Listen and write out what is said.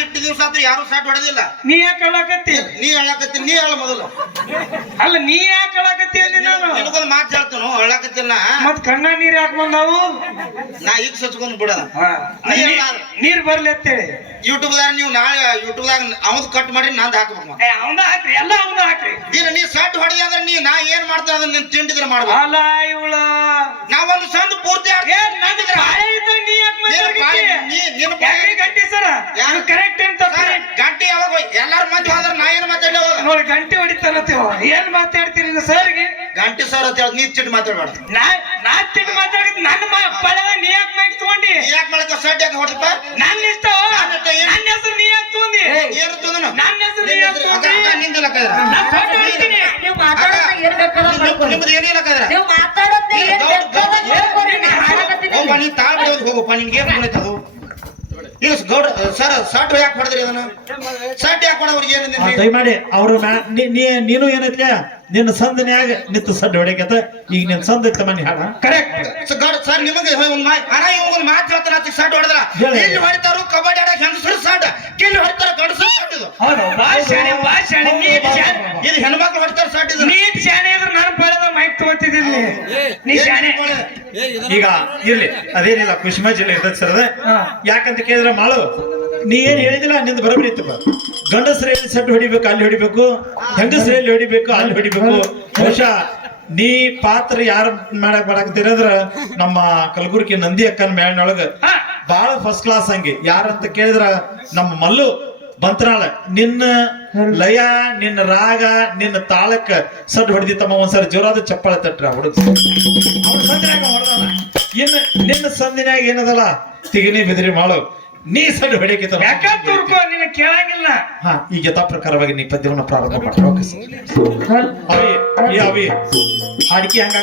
ಇಟ್ಟು ದಿವಸ ಆದ್ರೂ ಯಾರು ಸಾಟ್ ಹೊಡೆದಿಲ್ಲ. ನೀ ಯಾಕೆ ಹೇಳಕತ್ತಿ ನೀ ಹೇಳಕತ್ತಿ ನೀ ಹೇಳ ಮೊದಲು. ಅಲ್ಲ ನೀ ಯಾಕೆ ಹೇಳಕತ್ತಿ ಅಲ್ಲಿ ನಾನು ನಿನಗೊಂದು ಮಾತು ಹೇಳ್ತಾನು ಹೇಳಕತ್ತಿಲ್ಲ ಮತ್ ಕಣ್ಣ ನೀರ್ ಯಾಕೆ ಬಂದಾವು? ನಾ ಈಗ ಸಚ್ಕೊಂಡ್ ಬಿಡ ನೀರ್ ಬರ್ಲಿ ಅಂತೇಳಿ. ಯೂಟ್ಯೂಬ್ ದಾರ ನೀವು ನಾಳೆ ಯೂಟ್ಯೂಬ್ ದಾಗ ಅವದ್ ಕಟ್ ಮಾಡಿ ನಂದ್ ಹಾಕ್ಬೇಕು ಮತ್ತೆ. ಹಾಕ್ರಿ ಎಲ್ಲ ಅವಂದ ಹಾಕ್ರಿ. ನೀ ನೀ ಸಟ್ ಹೊಡೆದಿ ಅಂದ್ರೆ ನೀ ನಾ ಏನ್ ಮಾಡ್ತಾ ಅದನ್ನ ನೀನ್ ತಿಂಡಿದ್ರೆ ಮಾಡ್ಬೇಕು. ಅಲ್ಲ ಇವಳ ನಾವೊಂದು ಸಂದ್ ಪೂರ್ತಿ ಹಾಕಿ ಏ ನಂದು ಬಾಳೆ ಇದ್ದಂಗ್ ನೀ ಯಾಕೆ ನೀನ್ ಬಾಯಿ- ನೀ- ನೀನ್ ಬಾಯಿ- ಯಾಕ್ರಿ ಗಂಟಿ ಸರ ಯಾರು? ಕರೆಕ್ಟ್ ಅಂತ ಗಂಟೆ ಯಾವಾಗ ಎಲ್ಲಾರ ಮಂದಿ ಹೋದ್ರ ನಾ ಏನ್ ಮಾತಾಡ್ಲಿ ಹೋಗ ನೋಡಿ ಗಂಟೆ ಹೊಡಿತಾನತ್ತೀವ ಏನ್ ಮಾತಾಡ್ತೀರಿ ನೀವು ಸರ್ಗೆ ಗಂಟೆ ಸರ್ ಅಂತ ಹೇಳಿ ನೀ ಚಿಟ್ಟು ಮಾತಾಡ್ಬಾರ್ದು ನಾ ನಾ ಚಿಟ್ಟು ಮಾತಾಡಿದ್ ನನ್ನ ಮ- ಪಳವ ನೀ ಯಾಕೆ ಮೈಕ್ ತಗೊಂಡಿ ಯಾಕೆ ಮಾಡಕ ಸಟ್ ಯಾಕೆ ಹೊಡ್ದಪ್ಪ ನನ್ನ ಇಷ್ಟ ನನ್ನ ಹೆಸರು ನೀ ಯಾಕೆ ತಗೊಂಡಿ ಏನು ತಂದನು ನನ್ನ ಹೆಸರು ನೀ ಯಾಕೆ ತಗೊಂಡಿ ನಿಂದಿಲ್ಲ ಕದ್ರ ನಾ ಫೋಟೋ ಹಿಡಿತೀನಿ ನೀವು ಮಾತಾಡೋದು ಮಾಡ್ಕೊಳ್ಳಿ. ನಿಮ್ದು ಏನಿಲ್ಲ ಕದ್ರ ನೀವು ಮಾತಾಡೋದು ಏನ್ ಬೇಕಾದ್ರೂ ನಾನು ಹಾಡಕತ್ತೀನಿ. ಹೋಗ ನೀ ತಾಳ್ ಬಿಡೋದು ಹೋಗಪ್ಪ ಏನು ಏನ್ ಬಂದೈತೆ ಅದು ಈಗ ಗೌಡ ಸರ್ ಸಟ್ ಯಾಕೆ ಹೊಡೆದ್ರಿ ಅದನ್ನ? ಸಟ್ ಯಾಕೆ ಏನಿದೆ ದಯಮಾಡಿ ಅವ್ರ ನೀನು ಏನೈತ್ಲ? ನಿನ್ನ ಸಂದನ್ಯಾಗ ನಿಂತು ಸಡ್ ಹೊಡಿಕತ್ತ ಈಗ ನಿನ್ ಸಂದ ಇತ್ತ ಮನಿ ಹಾಡ ಕರೆಕ್ಟ್ ಸರ್ ನಿಮಗೆ ಒಂದು ಮಾತು ಅಣ್ಣ ಇವಾಗ ಮಾತು ಹೇಳ್ತಾರ ಅದಕ್ಕೆ ಸಟ್ ಹೊಡೆದ್ರ. ಇಲ್ಲಿ ಹೊಡಿತಾರು ಕಬಡ್ಡಿ ಆಡಕ್ಕೆ ಹೆಂಗಸರು ಸಡ್ ಕಿಲ್ಲಿ ಹೊಡಿತಾರ ಗಂಡಸರು ಸಟ್ ಇದು. ಹೌದು ಶಾಣೆ ಹೆಣ್ಮಕ್ಳು ಹೊಡಿತಾರ ನೀ ಶಾಣೆ ಇದ್ರೆ ನಾನು ಪಳದ ಮೈಕ್ ತಗೋತಿದ್ದೀನಿ. ನೀ ಶಾಣೆ. ಈಗ ಇರ್ಲಿ. ಅದೇನಿಲ್ಲ ಕುಷ್ಮಾ ಜಿಲ್ಲೆ ಇರ್ತದೆ ಸರ್ ಅದ. ಯಾಕಂತ ಕೇಳಿದ್ರೆ ಮಾಳು ನೀ ಏನ್ ಹೇಳಿದಿಲ್ಲ ನಿಂದ ಬರೋಬ್ಬರಿ ಇತ್ತಪ್ಪ ಗಂಡಸ್ರ ಎಲ್ಲಿ ಸಡ್ಡು ಹೊಡಿಬೇಕು ಅಲ್ಲಿ ಹೊಡಿಬೇಕು? ಹೆಂಗಸ್ರ ಎಲ್ಲಿ ಹೊಡಿಬೇಕು ಅಲ್ಲಿ ಹೊಡಿಬೇಕು? ಬಹುಶಃ ನೀ ಪಾತ್ರ ಯಾರು ಮಾಡಕ್ ಮಾಡಕತ್ತೀರಂದ್ರ ನಮ್ಮ ಕಲಬುರ್ಗಿ ನಂದಿ ಅಕ್ಕನ ಮೇಳನೊಳಗ ಬಾಳ ಬಹಳ ಫಸ್ಟ್ ಕ್ಲಾಸ್ ಹಂಗೆ. ಯಾರಂತ ಕೇಳಿದ್ರ ನಮ್ಮ ಮಲ್ಲು ಬಂತ್ರಾಳ ನಿನ್ನ ಲಯ ನಿನ್ನ ರಾಗ ನಿನ್ನ ತಾಳಕ್ಕ ಸಡ್ ಹೊಡೆದಿತ್ತಮ್ಮ ಒಂದ್ಸರಿ ಜೋರಾದ ಚಪ್ಪಾಳ ತಟ್ರ ಹುಡುಗ. ಅವ್ನ ಸಂದಿನಾಗ ಹೊಡೆದಾನ. ಇನ್ನು ನಿನ್ನ ಸಂದಿನಾಗ ಏನದಲ್ಲ? ತಿಗಿನಿ ಬಿದಿರಿ ಮಾಡು. ನೀ ಸಡ್ ಹೊಡಿಕಿತ್ತ ಯಾಕಂತ ತುರ್ಕೋ ನಿನ್ನ ಕೇಳಂಗಿಲ್ಲ. ಹಾ ಈಗ ಯಥಾ ಪ್ರಕಾರವಾಗಿ ನೀ ಪದ್ಯವನ್ನು ಪ್ರಾರಂಭ ಮಾಡ್ಬೇಕು ಅವಿ ಅಡಿಕೆ ಅವಿ. ಹಾಡಿಕೆ ಹಂಗ